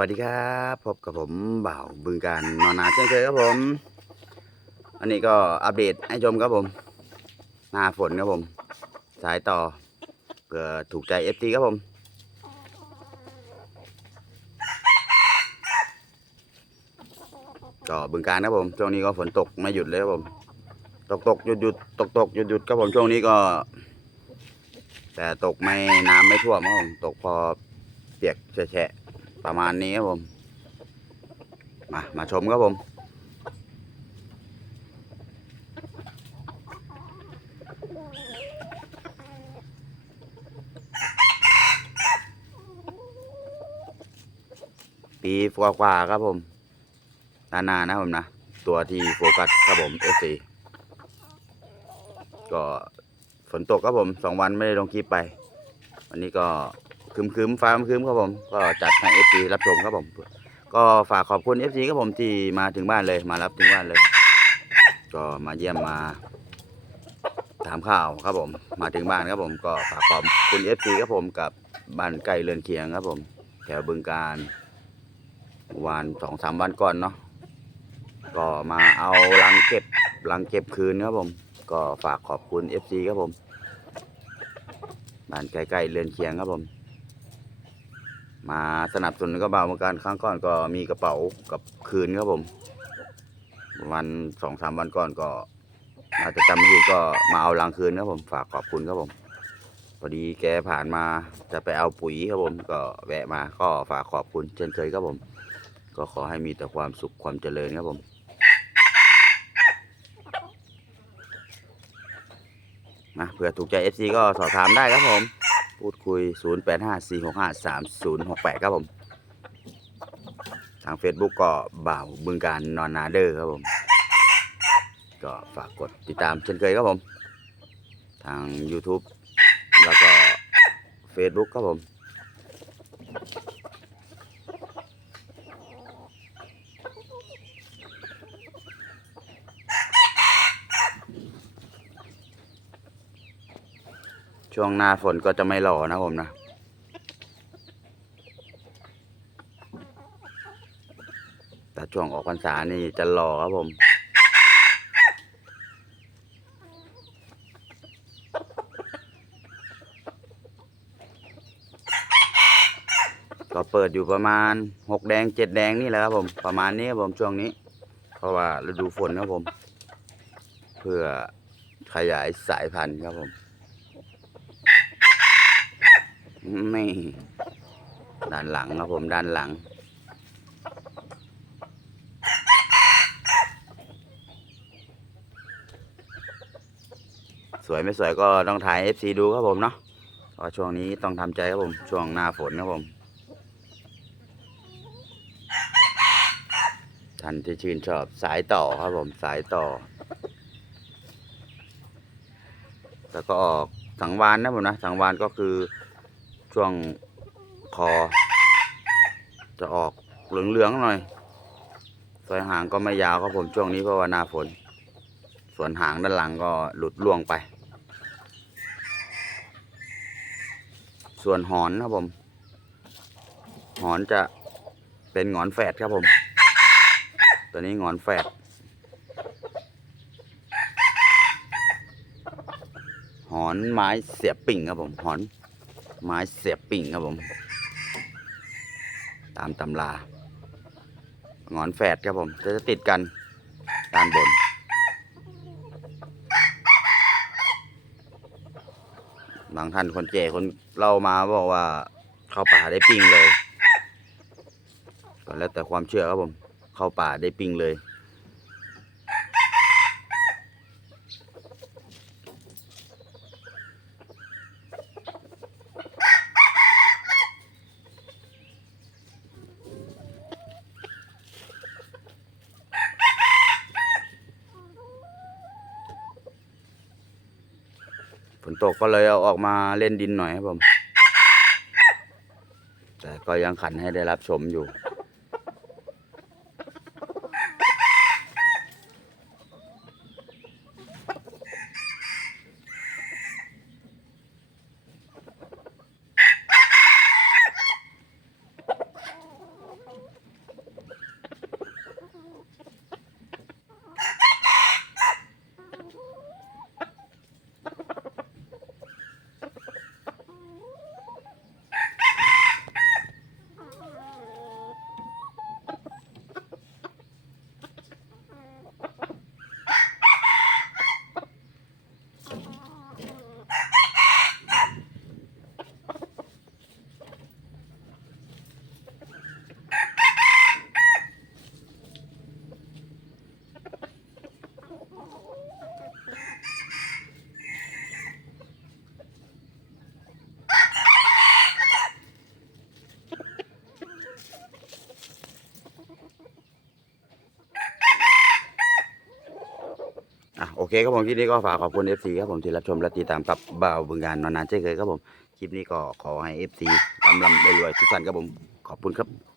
วัสดีครับพบกับผมบ่าวบึงการนอนนาเช่นเคยครับผม อันนี้ก็อัปเดตให้ชมครับผม หน้าฝนครับผม สายต่อเพื่อถูกใจเอฟซีครับผม ก็บึงการครับผมช่วงนี้ก็ฝนตกไม่หยุดเลยครับผม ตกตกหยุดหยุดตกตกหยุดหยุดครับผมช่วงนี้ก็ แต่ตกไม่น้ำไม่ท่วมครับผมตกพอเปียกแฉะ ประมาณนี้ครับผม มา มาชมครับผม ปีกว่าๆครับผม นานๆนะครับผมนะ ตัวที่โฟกัสครับผม F4 ก็ฝนตกครับผมสองวันไม่ได้ลงคลิปไป วันนี้ก็ ครึมคืมฟ้าครึมครับผม ก็จัดให้ FC รับชมครับผม ก็ฝากขอบคุณ FC ครับผมที่มาถึงบ้านเลย มารับถึงบ้านเลย ก็มาเยี่ยมมาถามข่าวครับผม มาถึงบ้านครับผม ก็ฝากขอบคุณ FC ครับผมกับบ้านใกล้เรือนเคียงครับผม แถวบึงการวันสองสามวันก่อนเนาะก็มาเอาลังเก็บลังเก็บคืนครับผม ก็ฝากขอบคุณ FC ครับผมบ้านใกล้ๆเรือนเคียงครับผม มาสนับสนุนกระเป๋าเมือกันครั้งก่อนก็มีกระเป๋ากับคืนครับผมประมาณสองสามวันก่อนก็อาจจะจำไม่ผิดก็มาเอาลังคืนครับผมฝากขอบคุณครับผมพอดีแกผ่านมาจะไปเอาปุ๋ยครับผม ก็แวะมาก็ฝากขอบคุณเช่นเคยครับผม ก็ขอให้มีแต่ความสุขความเจริญครับผมนะเผื่อถูกใจ FC ก็สอบถามได้ครับผม พูดคุย 0854653068 ครับผม ทาง Facebook ก็บ่าวบึงการนอนนาเดอร์ครับผม ก็ฝากกดติดตามเช่นเคยครับผม ทาง YouTube แล้วก็ Facebook ครับผม ช่วงหน้าฝนก็จะไม่หล่อนะผมนะ แต่ช่วงออกพรรษานี่จะหล่อครับผม ก็เปิดอยู่ประมาณหกแดงเจ็ดแดงนี่แหละครับผม ประมาณนี้ครับผมช่วงนี้ เพราะว่าฤดูฝนครับผม เพื่อขยายสายพันธุ์ครับผม ไม่ด้านหลังครับผมด้านหลัง สวยไม่สวยก็ต้องถ่าย FC ดูครับผมเนาะเพราะช่วงนี้ต้องทำใจครับผม ช่วงหน้าฝนครับผมท่านที่ชื่นชอบสายต่อครับผมสายต่อ แล้วก็ออกสังวานนะผมนะ สังวานก็คือ ช่วงคอ จะออกเหลืองๆหน่อยสายหางก็ไม่ยาวครับผมช่วงนี้เพราะว่าหน้าฝน ส่วนหางด้านหลังก็หลุดล่วงไป ส่วนหอนครับผม หอนจะเป็นหงอนแฝดครับผม ตัวนี้หงอนแฝดหอนไม้เสียบปิ่งครับผมหอน ไม้เสียบปิ่งครับผม ตามตำรางอนแฝดครับผมจะติดกันด้านบน บางท่านคนแก่คนเล่ามาบอกว่าเข้าป่าได้ปิ้งเลยก็แล้วแต่ความเชื่อครับผม เข้าป่าได้ปิ้งเลย ตกก็เลยเอาออกมาเล่นดินหน่อยครับผม แต่ก็ยังขันให้ได้รับชมอยู่ โอเคครับผมคลิปนี้ก็ฝากขอบคุณ FC ครับผมที่รับชมและติดตามกับบ่าวบึงการนอนนานเช่นเคยครับผมคลิปนี้ก็ขอให้ FC ลำลำรวยๆทุกท่านครับผมขอบคุณครับ